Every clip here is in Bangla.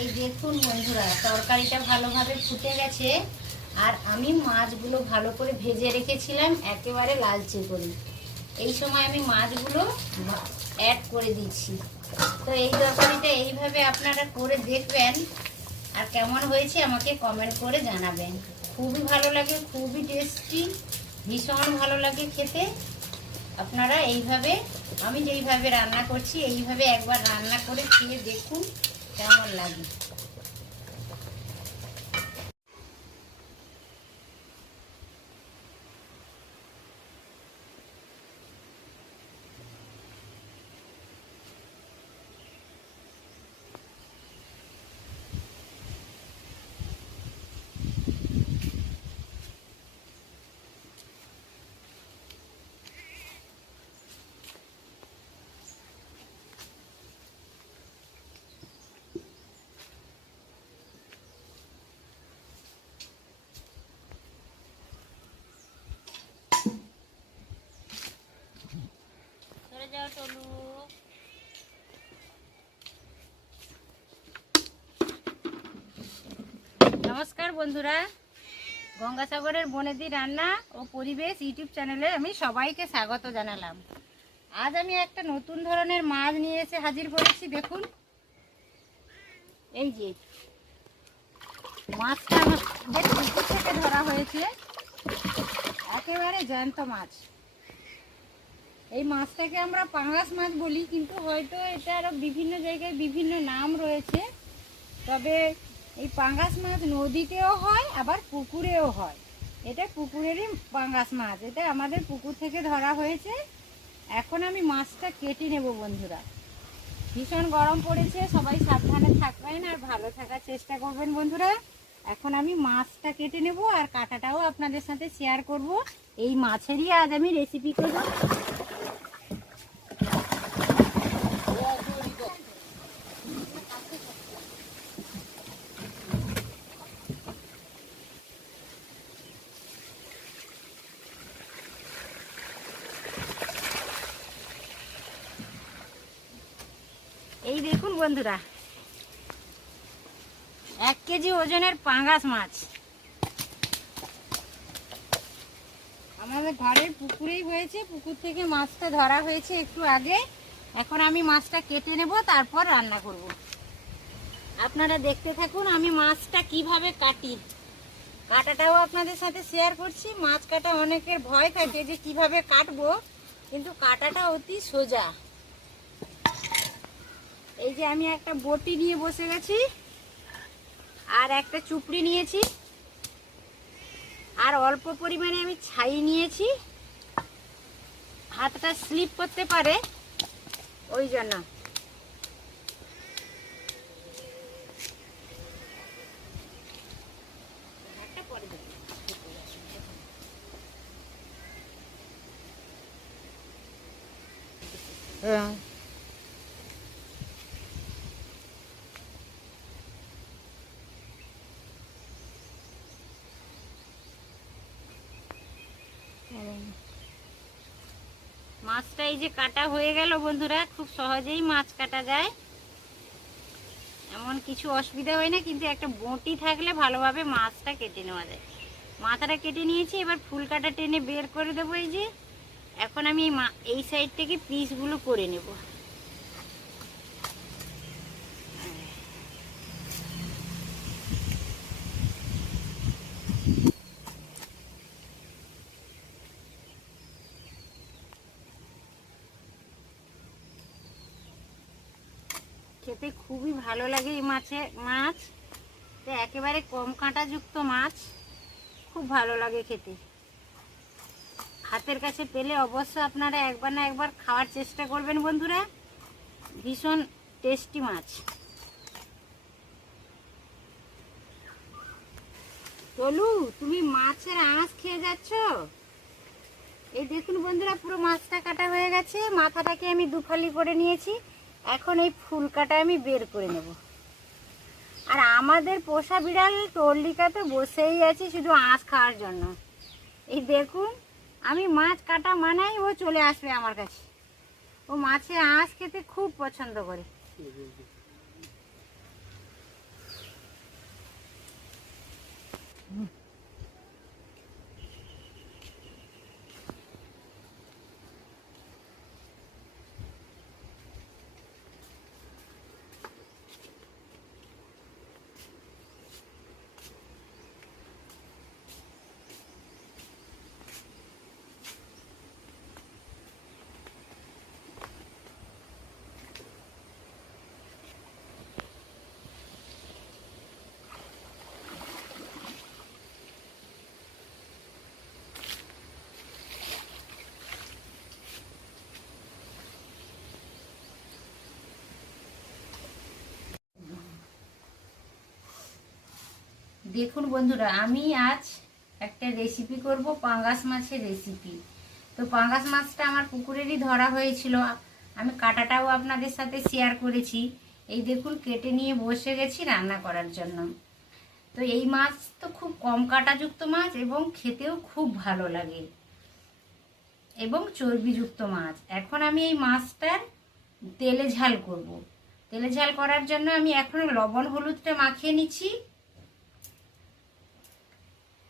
এই দেখুন বন্ধুরা, তরকারিটা ভালোভাবে ফুটে গেছে। আর আমি মাছগুলো ভালো করে ভেজে রেখেছিলাম একেবারে লালচে করে। এই সময় আমি মাছগুলো অ্যাড করে দিচ্ছি। তো এই তরকারিটা এইভাবে আপনারা করে দেখবেন আর কেমন হয়েছে আমাকে কমেন্ট করে জানাবেন। খুবই ভালো লাগে, খুবই টেস্টি ভীষণ ভালো লাগে খেতে। আপনারা এইভাবে, আমি যেইভাবে রান্না করছি, এইভাবে একবার রান্না করে খেয়ে দেখুন। কেমন লাগে যাও, টলু। নমস্কার বন্ধুরা। গঙ্গাসাগরের বনেদি রান্না ও পরিবেশ ইউটিউব চ্যানেলে আমি সবাইকে স্বাগত জানালাম। আজ আমি একটা নতুন ধরনের মাছ নিয়ে এসে হাজির করেছি দেখুন। এই যে, মাছটা পুকুর থেকে ধরা হয়েছে? একেবারে জ্যান্ত মাছ। এই মাছটাকে আমরা পাঙ্গাস মাছ বলি, কিন্তু হয়তো এটা আরও বিভিন্ন জায়গায় বিভিন্ন নাম রয়েছে। তবে এই পাঙ্গাস মাছ নদীতেও হয়, আবার পুকুরেও হয়। এটা পুকুরেরই পাঙ্গাস মাছ। এটা আমাদের পুকুর থেকে ধরা হয়েছে। এখন আমি মাছটা কেটে নেব বন্ধুরা। ভীষণ গরম পড়েছে, সবাই সাবধানে থাকবেন আর ভালো থাকার চেষ্টা করবেন বন্ধুরা। এখন আমি মাছটা কেটে নেব আর কাটাটাও আপনাদের সাথে শেয়ার করব। এই মাছেরই আজ আমি রেসিপি করব এই দেখুন বন্ধুরা। এক কেজি ওজনের পাঙ্গাস মাছ। আমাদের ঘরের পুকুরেই হয়েছে, পুকুর থেকে মাছটা ধরা হয়েছে একটু আগে। এখন আমি মাছটা কেটে নেব, তারপর রান্না করব। আপনারা দেখতে থাকুন আমি মাছটা কীভাবে কাটি। কাটাটাও আপনাদের সাথে শেয়ার করছি। মাছ কাটা অনেকের ভয় থাকে যে কীভাবে কাটবো, কিন্তু কাটাটা অতি সোজা। এই যে আমি একটা বটি নিয়ে বসে গেছি, আর একটা চুপড়ি নিয়েছি, আর অল্প পরিমাণে আমি ছাই নিয়েছি। হাতটা স্লিপ করতে পারে, ওই জন্য। হ্যাঁ। মাছটা এই যে কাটা হয়ে গেল বন্ধুরা, খুব সহজেই মাছ কাটা যায়। এমন কিছু অসুবিধা হয় না, কিন্তু একটা বটি থাকলে ভালোভাবে মাছটা কেটে নেওয়া যায়। মাথাটা কেটে নিয়েছি, এবার ফুল কাটা টেনে বের করে দেবো এই যে। এখন আমি এই সাইড থেকে পিসগুলো করে নেব। খেতে খুবই ভালো লাগে এই মাছে, মাছ। তো একেবারে কম কাঁটাযুক্ত মাছ, খুব ভালো লাগে খেতে। হাতের কাছে পেলে অবশ্য আপনারা একবার না একবার খাওয়ার চেষ্টা করবেন বন্ধুরা। ভীষণ টেস্টি মাছ। তলু, তুমি মাছের আঁশ খেয়ে যাচ্ছ? এই দেখুন বন্ধুরা, পুরো মাছটা কাটা হয়ে গেছে। মাথাটাকে আমি দুফালি করে নিয়েছি। এখন এই ফুলকাটা আমি বের করে নেব। আর আমাদের পোষা বিড়াল টল্লিকাতে বসেই আছে শুধু আঁশ খাওয়ার জন্য। এই দেখুন, আমি মাছ কাটা মানাই ও চলে আসবে আমার কাছে। ও মাছের আঁশ খেতে খুব পছন্দ করে। দেখুন বন্ধুরা, আমি আজ একটা রেসিপি করব, পাঙ্গাস মাছের রেসিপি তো পাঙ্গাস মাছটা আমার পুকুরেরই ধরা হয়েছিল। আমি কাটাটাও আপনাদের সাথে শেয়ার করেছি। এই দেখুন, কেটে নিয়ে বসে গেছি রান্না করার জন্য। তো এই মাছ তো খুব কম কাটাযুক্ত মাছ এবং খেতেও খুব ভালো লাগে। এবং চর্বিযুক্ত মাছ। এখন আমি এই মাছটার তেলে ঝাল করব। তেলে ঝাল করার জন্য আমি এখন লবণ হলুদটা মাখিয়ে নিচ্ছি।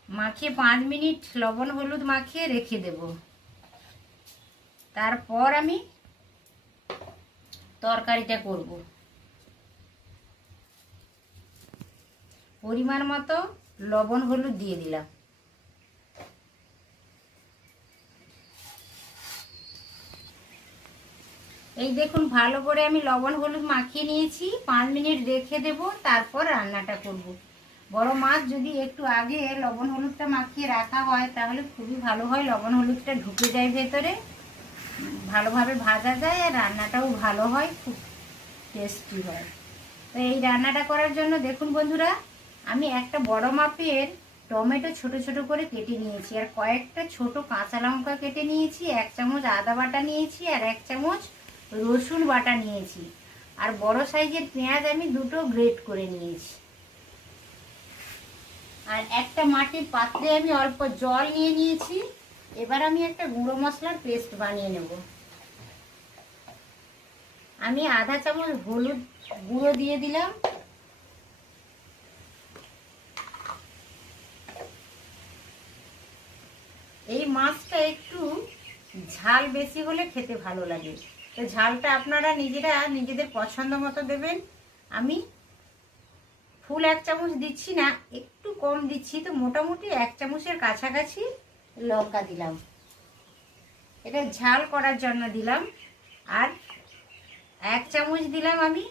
মাখিয়ে পাঁচ মিনিট, লবণ, হলুদ মাখিয়ে রেখে দেব। তারপর আমি তরকারিটা করব। পরিমাণ মতো লবণ, হলুদ দিয়ে দিলাম। এই দেখুন, ভালো করে আমি লবণ, হলুদ মাখিয়ে নিয়েছি। পাঁচ মিনিট রেখে দেব, তারপর রান্নাটা করব। বড় মাছ যদি একটু আগে লবণ হলুদটা মাখিয়ে রাখা হয়, তাহলে খুবই ভালো হয়। লবণ হলুদটা ঢুকে যায় ভেতরে, ভালোভাবে ভাজা যায় আর রান্নাটাও ভালো হয়, খুব টেস্টি হয়। তো এই রান্নাটা করার জন্য দেখুন বন্ধুরা, আমি একটা বড় মাপের টমেটো ছোট ছোট করে কেটে নিয়েছি, আর কয়েকটা ছোট কাঁচা লঙ্কা কেটে নিয়েছি, এক চামচ আদা বাটা নিয়েছি, আর এক চামচ রসুন বাটা নিয়েছি। আর বড় সাইজের পেঁয়াজ আমি দুটো গ্রেট করে নিয়েছি। আর একটা মাটির পাত্রে আমি অল্প জল নিয়ে নিয়েছি। এবার আমি একটা গুঁড়ো মশলার পেস্ট বানিয়ে নেব। আমি আধা চামচ হলুদ গুঁড়ো দিয়ে দিলাম। এই মাছটা একটু ঝাল বেশি হলে খেতে ভালো লাগে। তো ঝালটা আপনারা নিজেরা নিজেদের পছন্দ মতো দেবেন। আমি ফুল এক চামচ দিচ্ছি না কম দিচ্ছি, তো মোটামুটি এক চামচের কাছাকাছি লঙ্কা দিলাম। এটা ঝাল করার জন্য দিলাম। আর এক চামচ দিলাম আমি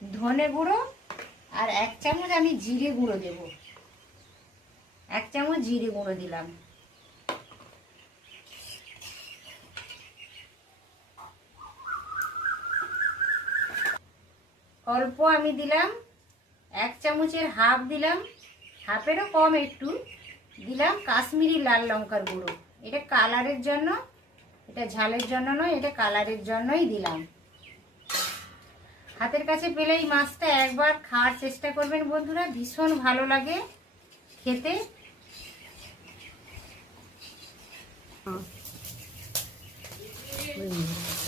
ধনে গুঁড়ো, আর এক চামচ আমি জিরে গুঁড়ো দেব। এক চামচ জিরে গুঁড়ো দিলাম। অল্প আমি দিলাম, এক চামচের হাফ দিলাম। হাফেরও কম একটু। দিলাম কাশ্মীরি লাল লঙ্কার গুঁড়ো। এটা কালারের জন্য, এটা ঝালের জন্য নয়, এটা কালারের জন্যই দিলাম। হাতের কাছে পেলে এই মাছটা একবার খাওয়ার চেষ্টা করবেন বন্ধুরা, ভীষণ ভালো লাগে খেতে।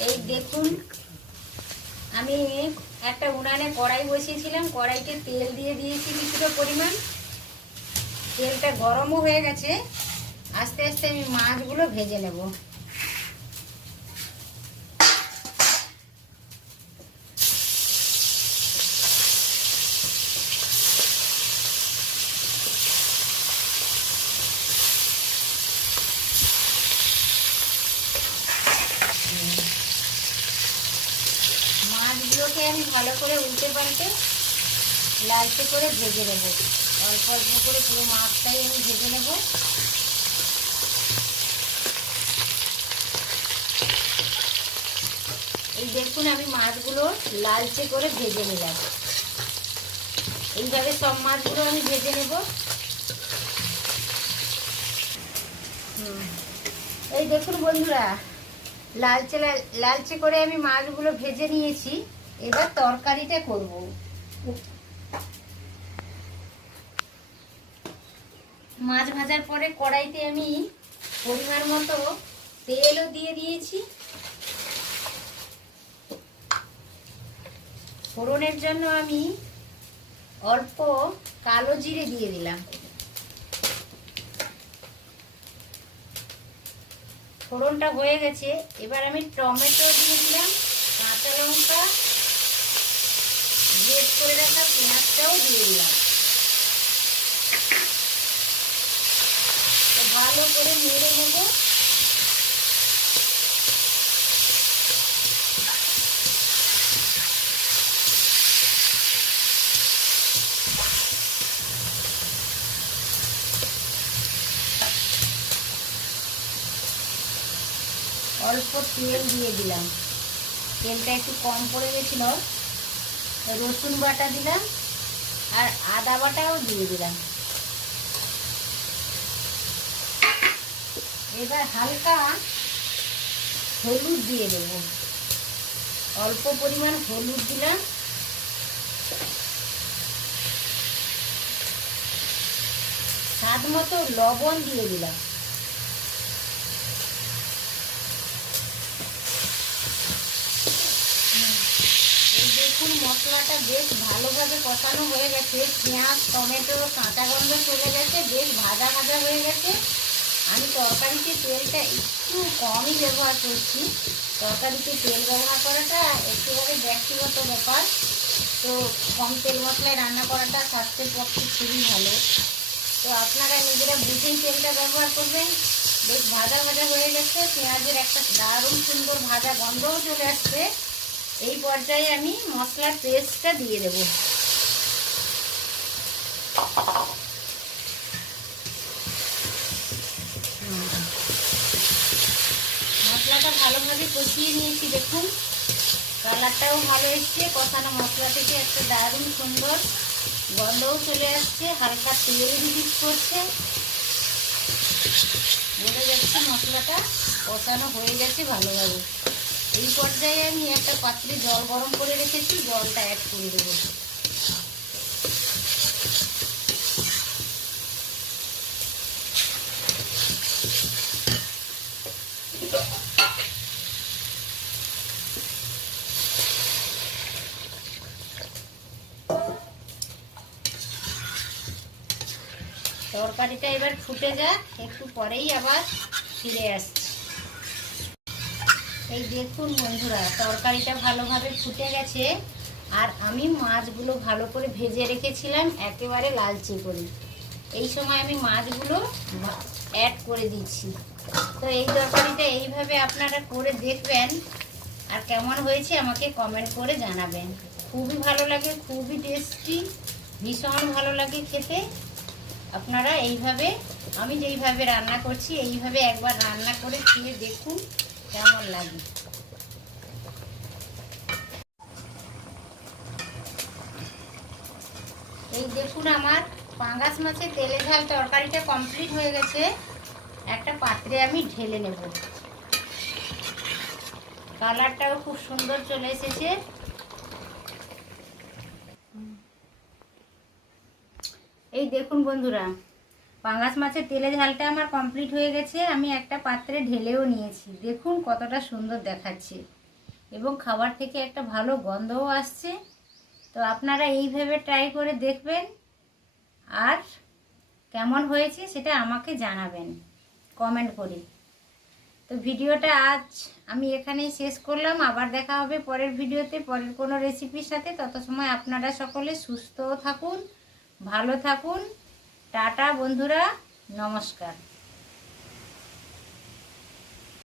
এই দেখুন, আমি একটা উনানে কড়াই বসিয়েছিলাম, কড়াইতে তেল দিয়ে দিয়েছি কিছুটা পরিমাণ। তেলটা গরমও হয়ে গেছে। আস্তে আস্তে আমি মাছগুলো ভেজে নেব। মাছগুলোকে আমি ভালো করে উল্টে পাল্টে লালচে করে ভেজে নেব। অল্প অল্প করে পুরো মাছটাই আমি ভেজে নেব। এই দেখুন, আমি মাছগুলো লালচে করে ভেজে নিলাম। এইভাবে সব মাছগুলো আমি ভেজে নেব। এই দেখুন বন্ধুরা, লালচে লাল- লালচে করে আমি মাছগুলো ভেজে নিয়েছি। এবার তরকারিটা করব। মাছ ভাজার পরে কড়াইতে আমি পরিমাণ মতো তেলও দিয়ে দিয়েছি। ফোড়নের জন্য আমি অল্প কালো জিরে দিয়ে দিলাম। ফোড়নটা হয়ে গেছে। এবার আমি টমেটো দিয়ে দিলাম, কাঁচা লঙ্কা গ্রেট করে রাখা পেঁয়াজটাও দিয়ে দিলাম। ভালো করে নেড়ে নেব। অল্প তেল দিয়ে দিলাম। তেলটা একটু কম পড়ে গেছিল। রসুন বাটা দিলাম আর আদা বাটাও দিয়ে দিলাম। এবার হালকা হলুদ দিয়ে দেব। অল্প পরিমাণ হলুদ দিলাম। স্বাদ মতো লবণ দিয়ে দিলাম। দেখুন, মশলাটা বেশ ভালোভাবে কষানো হয়ে গেছে। পেঁয়াজ, টমেটো, কাঁচা গন্ধ চলে গেছে, বেশ ভাজা ভাজা হয়ে গেছে। আমি তরকারিতে তেলটা একটু কমই ব্যবহার করছি। তরকারিতে তেল ব্যবহার করাটা একেবারে ব্যক্তিগত ব্যাপার। তো কম তেল মশলায় রান্না করাটা স্বাস্থ্যের পক্ষে খুবই ভালো। তো আপনারা নিজেরা বুঝেই তেলটা ব্যবহার করবেন। বেশ ভাজা ভাজা হয়ে গেছে। পেঁয়াজের একটা দারুণ সুন্দর ভাজা গন্ধও চলে আসছে। এই পর্যায়ে আমি মশলার পেস্টটা দিয়ে দেব মশলাটা ভালোভাবে কষিয়ে নিয়েছি, দেখুন। কালারটাও ভালো এসছে, কষানো মশলা থেকে একটা দারুণ সুন্দর গন্ধও চলে আসছে, হালকা তেল রিলিজ করছে। বোঝা যাচ্ছে মশলাটা কষানো হয়ে গেছে ভালোভাবে। এই পর্যায়ে আমি একটা পাত্রে জল গরম করে রেখেছি, জলটা অ্যাড করে দেবো। তরকারিটা এবার ফুটে যাক, একটু পরেই আবার ফিরে আসছি। এই দেখুন বন্ধুরা, তরকারিটা ভালোভাবে ফুটে গেছে, আর আমি মাছগুলো ভালো করে ভেজে রেখেছিলাম একেবারে লালচে করে। এই সময় আমি মাছগুলো অ্যাড করে দিচ্ছি। তো এই তরকারিটা এইভাবে আপনারা করে দেখবেন, আর কেমন হয়েছে আমাকে কমেন্ট করে জানাবেন। খুবই ভালো লাগে, খুবই টেস্টি ভীষণ ভালো লাগে খেতে। আপনারা এইভাবে, আমি যেইভাবে রান্না করছি, এইভাবে একবার রান্না করে খেয়ে দেখুন কেমন লাগে। এই দেখুন আমার পাঙ্গাস মাছের তেলে ঝাল তরকারিটা কমপ্লিট হয়ে গেছে। একটা পাত্রে আমি ঢেলে নেব। কালারটাও খুব সুন্দর চলে এসেছে। এই দেখুন বন্ধুরা, পাঙ্গাস মাছের তেলে ঝালটা আমার কমপ্লিট হয়ে গেছে, আমি একটা পাত্রে ঢেলেও নিয়েছি। দেখুন কতটা সুন্দর দেখাচ্ছে। এবং খাবার থেকে একটা ভালো গন্ধও আসছে। তো আপনারা এইভাবে ট্রাই করে দেখবেন আর কেমন হয়েছে সেটা আমাকে জানাবেন কমেন্ট করে। তো ভিডিওটা আজ আমি এখানেই শেষ করলাম। আবার দেখা হবে পরের ভিডিওতে, পরের কোনো রেসিপির সাথে। তত সময় আপনারা সকলে সুস্থ থাকুন। ভালো থাকুন। টাটা বন্ধুরা নমস্কার।